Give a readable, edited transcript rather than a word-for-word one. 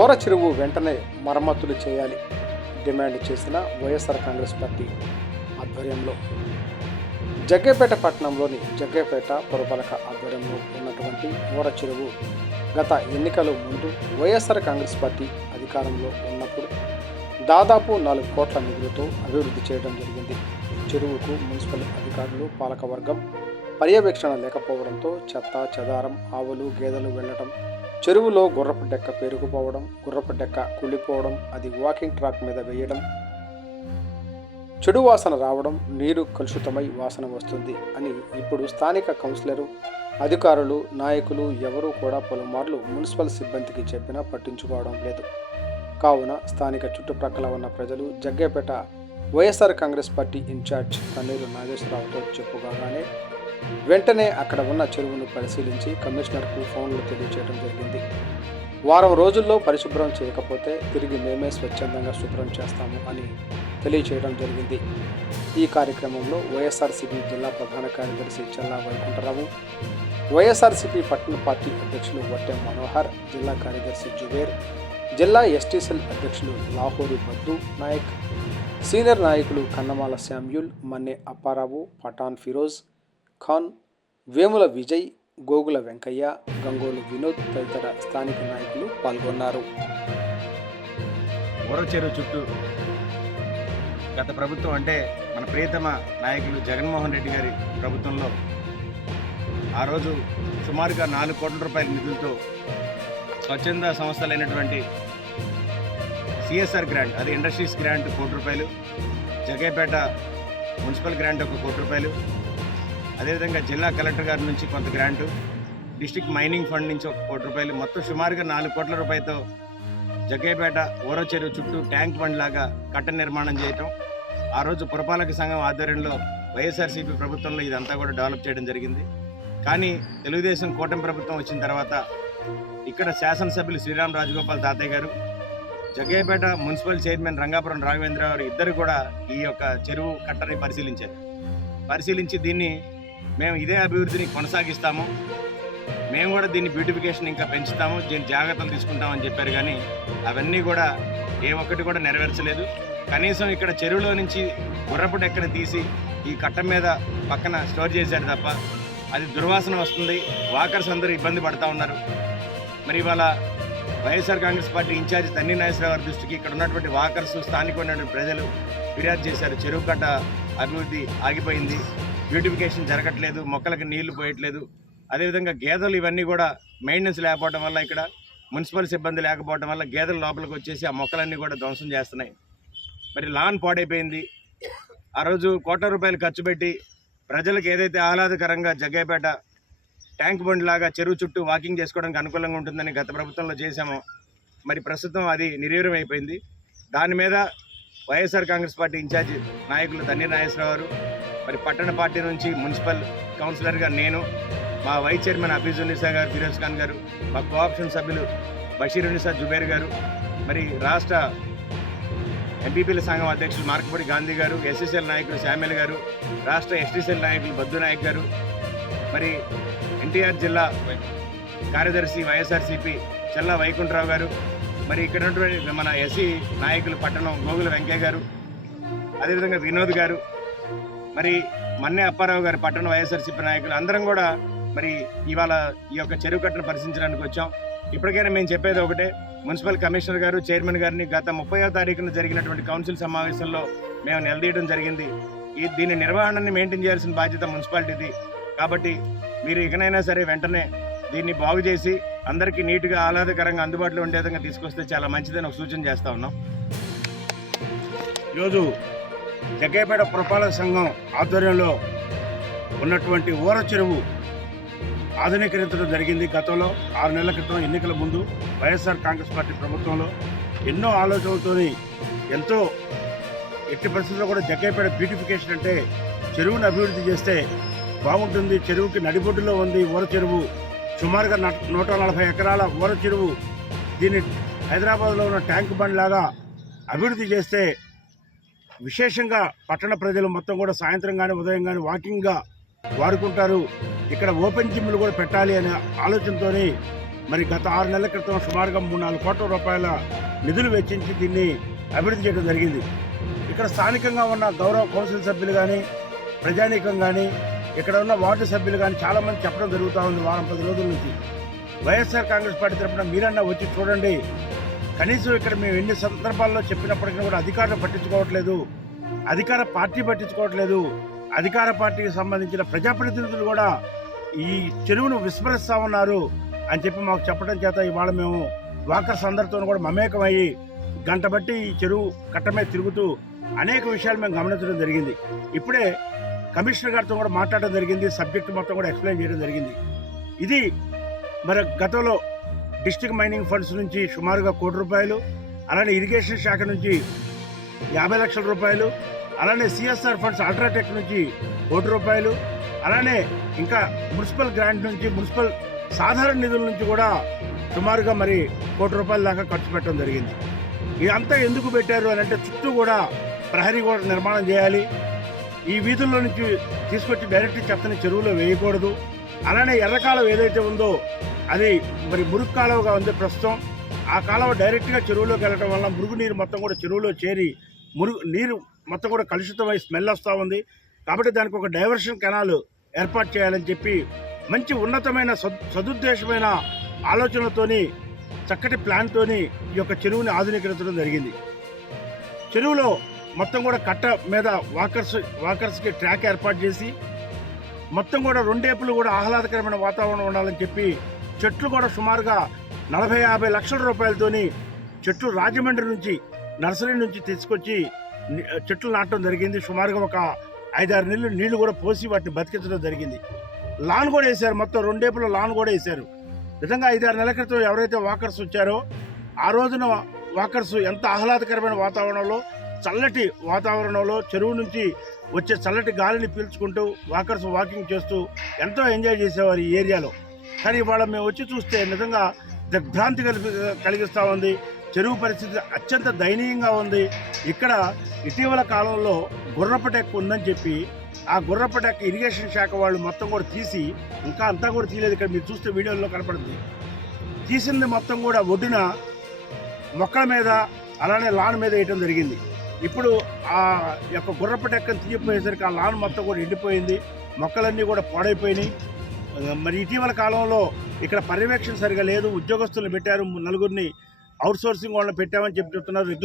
ఓర చెరువు వెంటనే మరమ్మతులు చేయాలి డిమాండ్ చేసిన వైఎస్ఆర్ కాంగ్రెస్ పార్టీ ఆధ్వర్యంలో జగ్గయ్యపేట పట్టణంలోని జగ్గయ్యపేట పురపాలక ఆధ్వర్యంలో ఉన్నటువంటి ఓర చెరువు గత ఎన్నికల ముందు వైఎస్ఆర్ కాంగ్రెస్ పార్టీ అధికారంలో ఉన్నప్పుడు దాదాపు 4 కోట్ల నిధులతో అభివృద్ధి చేయడం జరిగింది. చెరువుకు మున్సిపల్ అధికారులు పాలకవర్గం పర్యవేక్షణ లేకపోవడంతో చెత్త చెదారం ఆవులు గేదెలు వెళ్లడం, చెరువులో గుర్రపు డెక్క పేరుకుపోవడం, గుర్రపు డెక్క కుళ్ళిపోవడం, అది వాకింగ్ ట్రాక్ మీద వేయడం, చెడు వాసన రావడం, నీరు కలుషితమై వాసన వస్తుంది అని ఇప్పుడు స్థానిక కౌన్సిలరు, అధికారులు, నాయకులు ఎవరూ కూడా పలుమార్లు మున్సిపల్ సిబ్బందికి చెప్పినా పట్టించుకోవడం లేదు. కావున స్థానిక చుట్టుప్రక్కల ఉన్న ప్రజలు జగ్గయ్యపేట వైఎస్ఆర్ కాంగ్రెస్ పార్టీ ఇన్ఛార్జ్ తన్నీరు నాగేశ్వరరావుతో చెప్పుకోగానే వెంటనే అక్కడ ఉన్న చెరువును పరిశీలించి కమిషనర్కు ఫోన్లు తెలియజేయడం జరిగింది. వారం రోజుల్లో పరిశుభ్రం చేయకపోతే తిరిగి మేమే స్వచ్ఛందంగా శుభ్రం చేస్తాము అని తెలియచేయడం జరిగింది. ఈ కార్యక్రమంలో వైఎస్ఆర్సీపీ జిల్లా ప్రధాన కార్యదర్శి చల్లా వైకుంఠరావు, వైఎస్ఆర్సీపీ పట్టణ పార్టీ అధ్యక్షులు వట్టెం మనోహర్, జిల్లా కార్యదర్శి జుబేర్, జిల్లా ఎస్టీ సెల్ అధ్యక్షులు లాహోరి బద్దు నాయక్, సీనియర్ నాయకులు కన్నమాల శామ్యూల్, మన్నె అప్పారావు, పఠాన్ ఫిరోజ్ ఖాన్, వేముల విజయ్, గోగుల వెంకయ్య, గంగోలు వినోద్ తదితర స్థానిక నాయకులు పాల్గొన్నారు. ఓర చెరువు చుట్టూ గత ప్రభుత్వం అంటే మన ప్రియతమ నాయకులు జగన్మోహన్ రెడ్డి గారి ప్రభుత్వంలో ఆ రోజు సుమారుగా 4 కోట్ల రూపాయల నిధులతో స్వచ్ఛంద సంస్థలైనటువంటి సిఎస్ఆర్ గ్రాంట్, అది ఇండస్ట్రీస్ గ్రాంట్ 1 కోటి రూపాయలు, జగ్గయ్యపేట మున్సిపల్ గ్రాంట్ 1 కోటి రూపాయలు, అదేవిధంగా జిల్లా కలెక్టర్ గారి నుంచి కొంత గ్రాంటు, డిస్ట్రిక్ట్ మైనింగ్ ఫండ్ నుంచి 1 కోటి రూపాయలు, మొత్తం సుమారుగా 4 కోట్ల రూపాయలతో జగ్గయ్యపేట ఓర చెరువు చుట్టూ ట్యాంక్ బండ్ లాగా కట్ట నిర్మాణం చేయటం, ఆ రోజు పురపాలక సంఘం ఆధ్వర్యంలో వైఎస్ఆర్సీపీ ప్రభుత్వంలో ఇదంతా కూడా డెవలప్ చేయడం జరిగింది. కానీ తెలుగుదేశం కూటమి ప్రభుత్వం వచ్చిన తర్వాత ఇక్కడ శాసనసభ్యులు శ్రీరామ్ రాజగోపాల్ తాతయ్య గారు, జగ్గయ్యపేట మున్సిపల్ చైర్మన్ రంగాపురం రాఘవేంద్ర గారు ఇద్దరు కూడా ఈ యొక్క చెరువు కట్టని పరిశీలించి దీన్ని మేము ఇదే అభివృద్ధిని కొనసాగిస్తాము, మేము కూడా దీన్ని బ్యూటిఫికేషన్ ఇంకా పెంచుతాము, దీన్ని జాగ్రత్తలు తీసుకుంటామని చెప్పారు. కానీ అవన్నీ కూడా ఏ ఒక్కటి కూడా నెరవేర్చలేదు. కనీసం ఇక్కడ చెరువులో నుంచి గుర్రపు డెక్కని తీసి ఈ కట్ట మీద పక్కన స్టోర్ చేశారు తప్ప అది దుర్వాసన వస్తుంది, వాకర్స్ అందరూ ఇబ్బంది పడుతూ ఉన్నారు. మరి ఇవాళ వైఎస్ఆర్ కాంగ్రెస్ పార్టీ ఇన్ఛార్జ్ తన్నీరు నాగేశ్వరరావు గారి దృష్టికి ఇక్కడ ఉన్నటువంటి వాకర్స్, స్థానికమైనటువంటి ప్రజలు ఫిర్యాదు చేశారు. చెరువు కట్ట అభివృద్ధి ఆగిపోయింది, బ్యూటిఫికేషన్ జరగట్లేదు, మొక్కలకి నీళ్లు పోయట్లేదు, అదేవిధంగా గేదెలు ఇవన్నీ కూడా మెయింటెనెన్స్ లేకపోవడం వల్ల, ఇక్కడ మున్సిపల్ సిబ్బంది లేకపోవడం వల్ల గేదెలు లోపలికి వచ్చేసి ఆ మొక్కలన్నీ కూడా ధ్వంసం చేస్తున్నాయి. మరి లాన్ పాడైపోయింది. ఆ రోజు 1 కోట్ల రూపాయలు ఖర్చు పెట్టి ప్రజలకు ఏదైతే ఆహ్లాదకరంగా జగ్గయ్యపేట ట్యాంక్ బండ్ లాగా చెరువు చుట్టూ వాకింగ్ చేసుకోవడానికి అనుకూలంగా ఉంటుందని గత ప్రభుత్వంలో చేశాము. మరి ప్రస్తుతం అది నిర్వీర్యం అయిపోయింది. దాని మీద వైఎస్ఆర్ కాంగ్రెస్ పార్టీ ఇన్ఛార్జి నాయకులు తన్నీరు నాగేశ్వరరావు గారు, మరి పట్టణ పార్టీ నుంచి మున్సిపల్ కౌన్సిలర్గా నేను, మా వైస్ చైర్మన్ హఫీజున్నీసా గారు, ఫిరోజ్ ఖాన్ గారు, మా కోఆప్షన్ సభ్యులు బషీరున్నీసా జుబేర్ గారు, మరి రాష్ట్ర ఎంపీపీల సంఘం అధ్యక్షులు మార్కపూడి గాంధీ గారు, ఎస్సీసీఎల్ నాయకులు శామ్యుల్ గారు, రాష్ట్ర ఎస్టీసీఎల్ నాయకులు బద్దు నాయక్ గారు, మరి ఎన్టీఆర్ జిల్లా కార్యదర్శి వైఎస్ఆర్సీపీ చల్లా వైకుంఠరావు గారు, మరి ఇక్కడ ఉన్నటువంటి మన ఎస్సీ నాయకులు పట్టణం గోగుల వెంకయ్య గారు, అదేవిధంగా వినోద్ గారు, మరి మన్నె అప్పారావు గారు పట్టణ వైఎస్ఆర్సీపీ నాయకులు అందరం కూడా మరి ఇవాళ ఈ యొక్క చెరువు కట్టను పరిశీలించడానికి వచ్చాం. ఇప్పటికైనా మేము చెప్పేది ఒకటే, మున్సిపల్ కమిషనర్ గారు, చైర్మన్ గారిని గత 30వ తారీఖున జరిగినటువంటి కౌన్సిల్ సమావేశంలో మేము నిలదీయడం జరిగింది. దీని నిర్వహణని మెయింటైన్ చేయాల్సిన బాధ్యత మున్సిపాలిటీది. కాబట్టి మీరు ఇకనైనా సరే వెంటనే దీన్ని బాగు చేసి అందరికీ నీట్గా ఆహ్లాదకరంగా అందుబాటులో ఉండే విధంగా తీసుకొస్తే చాలా మంచిదని ఒక సూచన చేస్తూ ఉన్నాం. ఈరోజు జగ్గయ్యపేట పురపాలక సంఘం ఆధ్వర్యంలో ఉన్నటువంటి ఓర చెరువు ఆధునీకరించడం జరిగింది. గతంలో 6 నెలల క్రితం ఎన్నికల ముందు వైఎస్ఆర్ కాంగ్రెస్ పార్టీ ప్రభుత్వంలో ఎన్నో ఆలోచనలతో ఎంతో ఎట్టి పరిస్థితుల్లో కూడా జగ్గయ్యపేట బ్యూటిఫికేషన్ అంటే చెరువును అభివృద్ధి చేస్తే బాగుంటుంది. చెరువుకి నడిబొడ్డులో ఉంది ఓర చెరువు, సుమారుగా 140 ఎకరాల ఓర చెరువు. దీన్ని హైదరాబాద్లో ఉన్న ట్యాంక్ బండ్ లాగా అభివృద్ధి చేస్తే విశేషంగా పట్టణ ప్రజలు మొత్తం కూడా సాయంత్రం కానీ ఉదయం కానీ వాకింగ్గా వాడుకుంటారు. ఇక్కడ ఓపెన్ జిమ్లు కూడా పెట్టాలి అనే ఆలోచనతో మరి గత 6 నెలల క్రితం సుమారుగా 3-4 కోట్ల రూపాయల నిధులు వెచ్చించి దీన్ని అభివృద్ధి చేయడం జరిగింది. ఇక్కడ స్థానికంగా ఉన్న గౌరవ కౌన్సిల్ సభ్యులు కానీ, ప్రజానీకం కానీ, ఇక్కడ ఉన్న వార్డు సభ్యులు కానీ చాలామంది చెప్పడం జరుగుతూ ఉంది వారం 10 రోజుల నుంచి. వైఎస్ఆర్ కాంగ్రెస్ పార్టీ తరఫున మీరన్నా వచ్చి చూడండి, కనీసం ఇక్కడ మేము ఎన్ని సందర్భాల్లో చెప్పినప్పటికీ కూడా అధికారులు పట్టించుకోవట్లేదు, అధికార పార్టీ పట్టించుకోవట్లేదు, అధికార పార్టీకి సంబంధించిన ప్రజాప్రతినిధులు కూడా ఈ చెరువును విస్మరిస్తూ ఉన్నారు అని చెప్పి మాకు చెప్పడం చేత ఇవాళ మేము వాకర్స్ అందరితో కూడా మమేకమయ్యి గంట బట్టి ఈ చెరువు కట్ట మీద తిరుగుతూ అనేక విషయాలు మేము గమనించడం జరిగింది. ఇప్పుడే కమిషనర్ గారితో కూడా మాట్లాడడం జరిగింది, సబ్జెక్టు మొత్తం కూడా ఎక్స్ప్లెయిన్ చేయడం జరిగింది. ఇది మరి గతంలో డిస్ట్రిక్ట్ మైనింగ్ ఫండ్స్ నుంచి సుమారుగా 1 కోటి రూపాయలు, అలానే ఇరిగేషన్ శాఖ నుంచి 50 లక్షల రూపాయలు, అలానే సిఎస్ఆర్ ఫండ్స్ అల్ట్రాటెక్ నుంచి 1 కోటి రూపాయలు, అలానే ఇంకా మున్సిపల్ గ్రాంట్ నుంచి, మున్సిపల్ సాధారణ నిధుల నుంచి కూడా సుమారుగా మరి 1 కోటి రూపాయల దాకా ఖర్చు పెట్టడం జరిగింది. ఇదంతా ఎందుకు పెట్టారు అని అంటే చుట్టూ కూడా ప్రహరీ గోడ నిర్మాణం చేయాలి, ఈ వీధుల్లో నుంచి తీసుకొచ్చి డైరెక్ట్ చెత్తని చెరువులో వేయకూడదు, అలానే ఎర్ర కాలువ ఏదైతే ఉందో అది మరి మురుగు కాలువగా ఉంది ప్రస్తుతం, ఆ కాలువ డైరెక్ట్గా చెరువులోకి వెళ్ళడం వల్ల మురుగునీరు మొత్తం కూడా చెరువులో చేరి నీరు మొత్తం కూడా కలుషితమై స్మెల్ వస్తూ ఉంది. కాబట్టి దానికి ఒక డైవర్షన్ కెనాల్ ఏర్పాటు చేయాలని చెప్పి మంచి ఉన్నతమైన సదుద్దేశమైన ఆలోచనలతోని చక్కటి ప్లాన్తోని ఈ యొక్క చెరువుని ఆధునీకరించడం జరిగింది. చెరువులో మొత్తం కూడా కట్ట మీద వాకర్స్కి ట్రాక్ ఏర్పాటు చేసి మొత్తం కూడా 2 వైపులు కూడా ఆహ్లాదకరమైన వాతావరణం ఉండాలని చెప్పి చెట్లు కూడా సుమారుగా 40-50 లక్షల రూపాయలతోని చెట్లు రాజమండ్రి నుంచి నర్సరీ నుంచి తీసుకొచ్చి చెట్లు నాటడం జరిగింది. సుమారుగా ఒక 5-6 నెలలు నీళ్లు కూడా పోసి వాటిని బతికించడం జరిగింది. లాన్ కూడా వేశారు, మొత్తం 2 వైపుల లాన్ కూడా వేశారు. నిజంగా 5-6 నెలల క్రితం ఎవరైతే వాకర్స్ వచ్చారో ఆ రోజున వాకర్స్ ఎంత ఆహ్లాదకరమైన వాతావరణంలో, చల్లటి వాతావరణంలో చెరువు నుంచి వచ్చే చల్లటి గాలిని పీల్చుకుంటూ వాకర్స్ వాకింగ్ చేస్తూ ఎంతో ఎంజాయ్ చేసేవారు ఈ ఏరియాలో. కానీ ఇవాళ మేము వచ్చి చూస్తే నిజంగా దిగ్భ్రాంతి కలిగిస్తూ ఉంది. చెరువు పరిస్థితి అత్యంత దయనీయంగా ఉంది. ఇక్కడ ఇటీవల కాలంలో గుర్రపటెక్కు ఉందని చెప్పి ఆ గుర్రపటెక్కు ఇరిగేషన్ శాఖ వాళ్ళు మొత్తం కూడా తీసి, ఇంకా అంతా కూడా తీయలేదు, ఇక్కడ మీరు చూస్తే వీడియోలో కనపడుతుంది, తీసింది మొత్తం కూడా ఒడ్డున మొక్కల మీద అలానే లాన్ మీద వేయటం జరిగింది. ఇప్పుడు ఆ యొక్క గుర్రపటెక్కను తీయపోయేసరికి ఆ లాన్ మొత్తం కూడా ఎండిపోయింది, మొక్కలన్నీ కూడా పాడైపోయినాయి. మరి ఇటీవల కాలంలో ఇక్కడ పర్యవేక్షణ సరిగా లేదు, ఉద్యోగస్తులను పెట్టారు, 4 అవుట్సోర్సింగ్ వాళ్ళని పెట్టామని చెప్తున్నారు. రెగ్యులర్